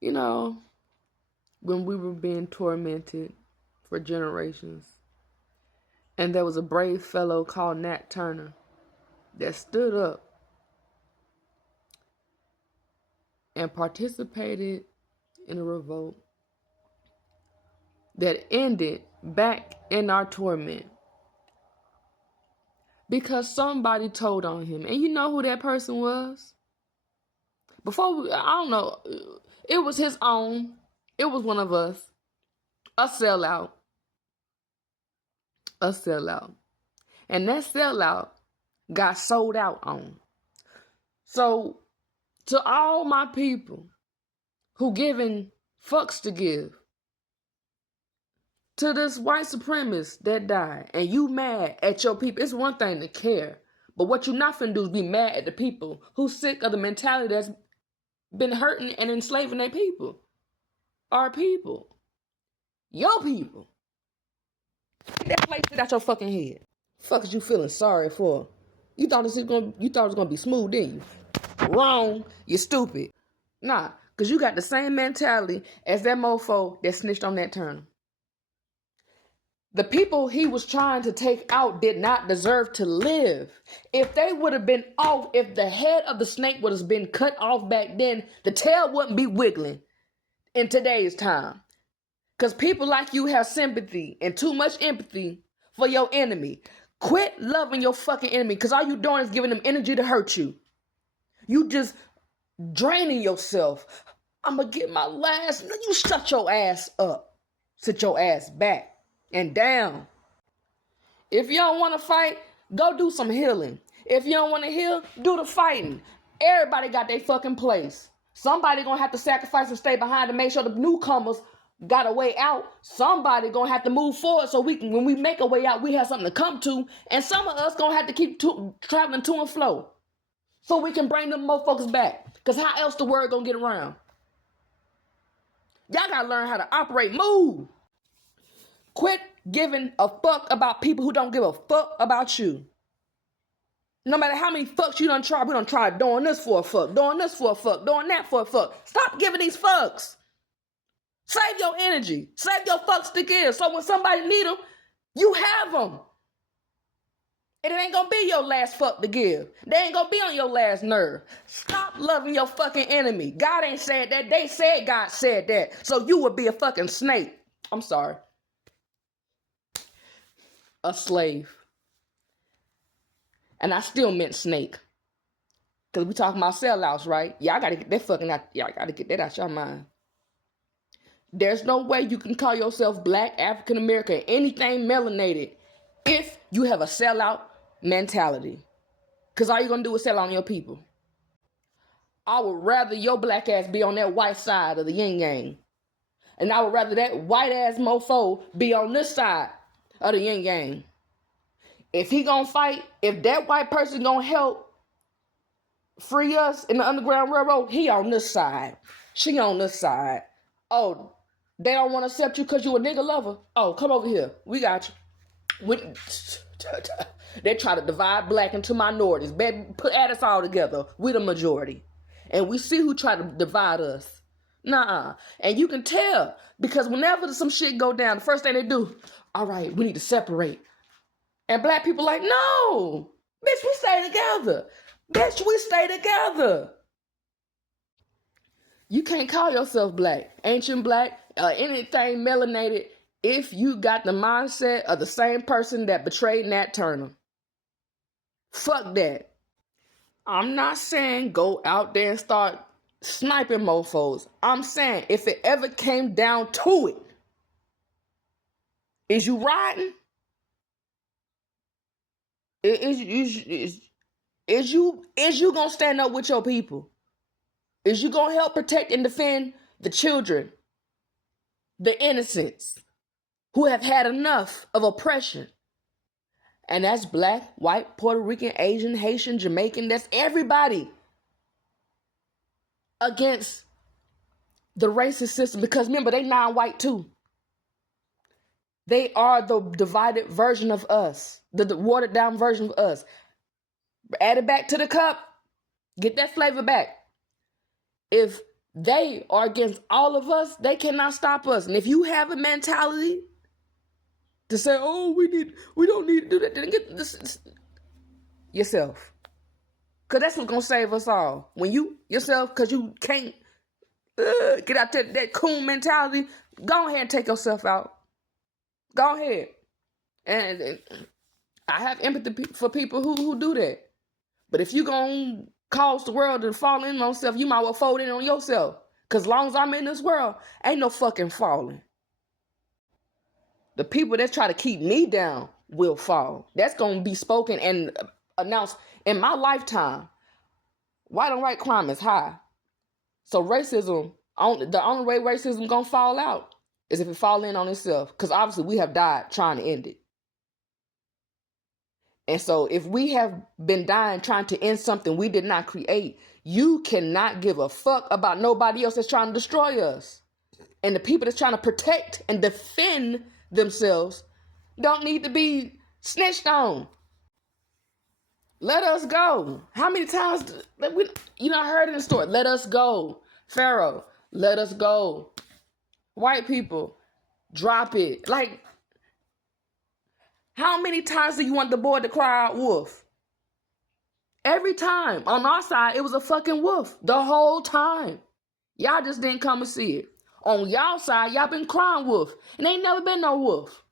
You know, when we were being tormented for generations. And there was a brave fellow called Nat Turner that stood up and participated in a revolt that ended back in our torment because somebody told on him. And you know who that person was? I don't know, it was his own. It was one of us. A sellout. A sellout. And that sellout got sold out on. So, to all my people who giving fucks to give, to this white supremacist that died, and you mad at your people, it's one thing to care, but what you not finna do is be mad at the people who's sick of the mentality that's been hurting and enslaving their people. Our people. Your people. Get that place out your fucking head. Fuck is you feeling sorry for? You thought it was gonna be smooth, didn't you? Wrong. You're stupid. Nah, cause you got the same mentality as that mofo that snitched on that Turner. The people he was trying to take out did not deserve to live. If they would have been off, if the head of the snake would have been cut off back then, the tail wouldn't be wiggling in today's time. Because people like you have sympathy and too much empathy for your enemy. Quit loving your fucking enemy, because all you doing is giving them energy to hurt you. You just draining yourself. I'm going to get my last. You shut your ass up. Sit your ass back and down. If you don't want to fight, go do some healing. If you don't want to heal, do the fighting. Everybody got their fucking place. Somebody gonna have to sacrifice and stay behind to make sure the newcomers got a way out. Somebody gonna have to move forward so we can, when we make a way out, we have something to come to. And some of us gonna have to keep traveling to and fro so we can bring them motherfuckers back. Because how else the word gonna get around? Y'all gotta learn how to operate. Move. Quit giving a fuck about people who don't give a fuck about you. No matter how many fucks you done try, we done tried doing this for a fuck, doing this for a fuck, doing that for a fuck. Stop giving these fucks. Save your energy. Save your fucks to give. So when somebody need them, you have them. And it ain't gonna be your last fuck to give. They ain't gonna be on your last nerve. Stop loving your fucking enemy. God ain't said that. They said God said that. So you would be a fucking snake. I'm sorry. A slave. And I still meant snake. Because we talking about sellouts, right? Y'all gotta get that fucking out. Y'all gotta get that out your mind. There's no way you can call yourself black, African American, anything melanated if you have a sellout mentality. Because all you're gonna do is sell on your people. I would rather your black ass be on that white side of the yin yang. And I would rather that white ass mofo be on this side of the yin yang. If he gonna fight, if that white person gonna help free us in the Underground Railroad, he on this side. She on this side. Oh, they don't want to accept you because you a nigga lover? Oh, come over here. We got you. They try to divide black into minorities. Add us all together. We the majority. And we see who try to divide us. Nuh-uh. And you can tell, because whenever some shit go down, the first thing they do, all right, we need to separate. And black people like, no, bitch, we stay together. Bitch, we stay together. You can't call yourself black, ancient black, anything melanated if you got the mindset of the same person that betrayed Nat Turner. Fuck that. I'm not saying go out there and start sniping mofos. I'm saying if it ever came down to it, is you riding? Is you gonna stand up with your people? Is you gonna help protect and defend the children, the innocents who have had enough of oppression? And that's black, white, Puerto Rican, Asian, Haitian, Jamaican. That's everybody against the racist system. Because remember, they non-white too. They are the divided version of us, the watered down version of us. Add it back to the cup. Get that flavor back. If They are against all of us. They cannot stop us. And if you have a mentality to say, oh, we don't need to do that, then get this yourself. Because that's what's going to save us all. When you, yourself, because you can't get out that coon mentality, go ahead and take yourself out. Go ahead. And I have empathy for people who do that. But if you going to cause the world to fall in on yourself, you might well fold in on yourself. Because as long as I'm in this world, ain't no fucking falling. The people that try to keep me down will fall. That's going to be spoken and announced in my lifetime. White on white crime is high. So racism, the only way racism going to fall out is if it fall in on itself. Because obviously we have died trying to end it. And so if we have been dying trying to end something we did not create, you cannot give a fuck about nobody else that's trying to destroy us. And the people that's trying to protect and defend themselves don't need to be snitched on. Let us go. How many times I heard in the story? Let us go. Pharaoh, let us go. White people, drop it. Like, how many times do you want the boy to cry out wolf? Every time. On our side, it was a fucking wolf. The whole time. Y'all just didn't come and see it. On y'all side, y'all been crying wolf. And ain't never been no wolf.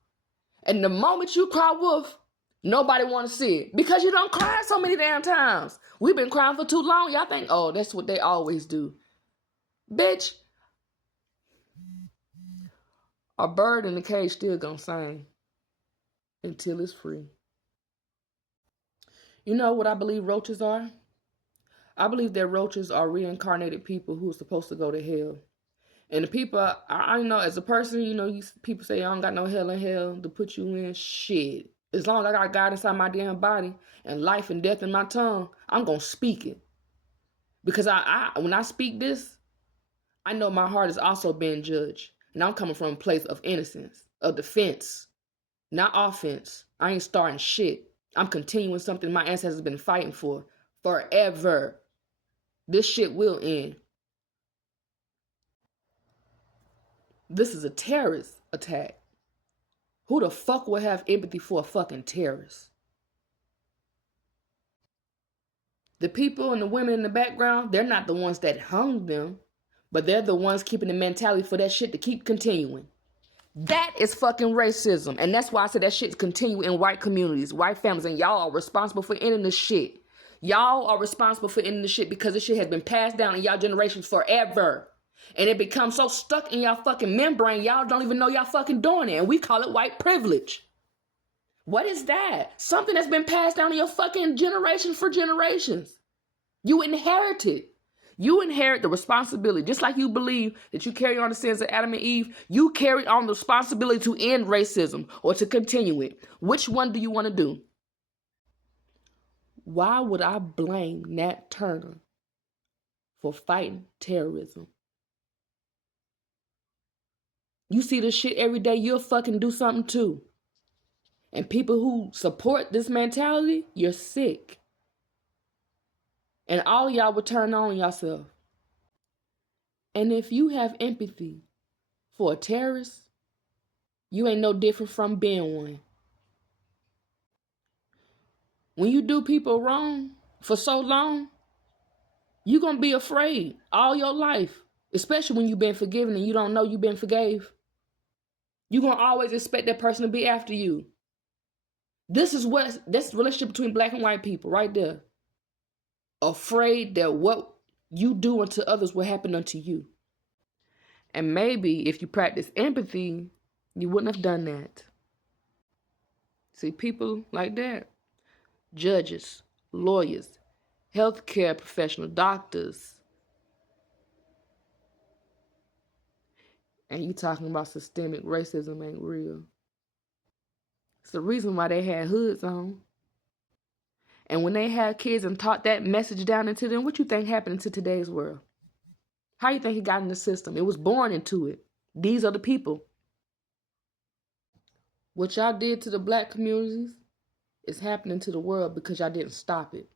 And the moment you cry wolf, nobody want to see it. Because you don't cry so many damn times. We've been crying for too long. Y'all think, oh, that's what they always do. Bitch. A bird in the cage still gonna sing. Until it's free. You know what I believe roaches are? I believe that roaches are reincarnated people who are supposed to go to hell. And the people, I know as a person, people say I don't got no hell in hell to put you in. Shit. As long as I got God inside my damn body and life and death in my tongue, I'm going to speak it. Because when I speak this, I know my heart is also being judged. And I'm coming from a place of innocence, of defense, not offense. I ain't starting shit. I'm continuing something my ancestors have been fighting for forever. This shit will end. This is a terrorist attack. Who the fuck would have empathy for a fucking terrorist? The people and the women in the background, they're not the ones that hung them, but they're the ones keeping the mentality for that shit to keep continuing. That is fucking racism. And that's why I said that shit's continuing in white communities, white families, and y'all are responsible for ending this shit. Y'all are responsible for ending this shit because this shit has been passed down in y'all generations forever. And it becomes so stuck in y'all fucking membrane, y'all don't even know y'all fucking doing it. And we call it white privilege. What is that? Something that's been passed down in your fucking generation for generations. You inherit it. You inherit the responsibility. Just like you believe that you carry on the sins of Adam and Eve, you carry on the responsibility to end racism or to continue it. Which one do you want to do? Why would I blame Nat Turner for fighting terrorism? You see this shit every day, you'll fucking do something too. And people who support this mentality, you're sick. And all y'all will turn on yourself. And if you have empathy for a terrorist, you ain't no different from being one. When you do people wrong for so long, you're going to be afraid all your life. Especially when you've been forgiven and you don't know you've been forgave. You're going to always expect that person to be after you. That's the relationship between black and white people right there. Afraid that what you do unto others will happen unto you. And maybe if you practice empathy, you wouldn't have done that. See, people like that, judges, lawyers, healthcare professionals, doctors, and you talking about systemic racism ain't real. It's the reason why they had hoods on. And when they had kids and taught that message down into them, what you think happened to today's world? How you think it got in the system? It was born into it. These are the people. What y'all did to the black communities is happening to the world because y'all didn't stop it.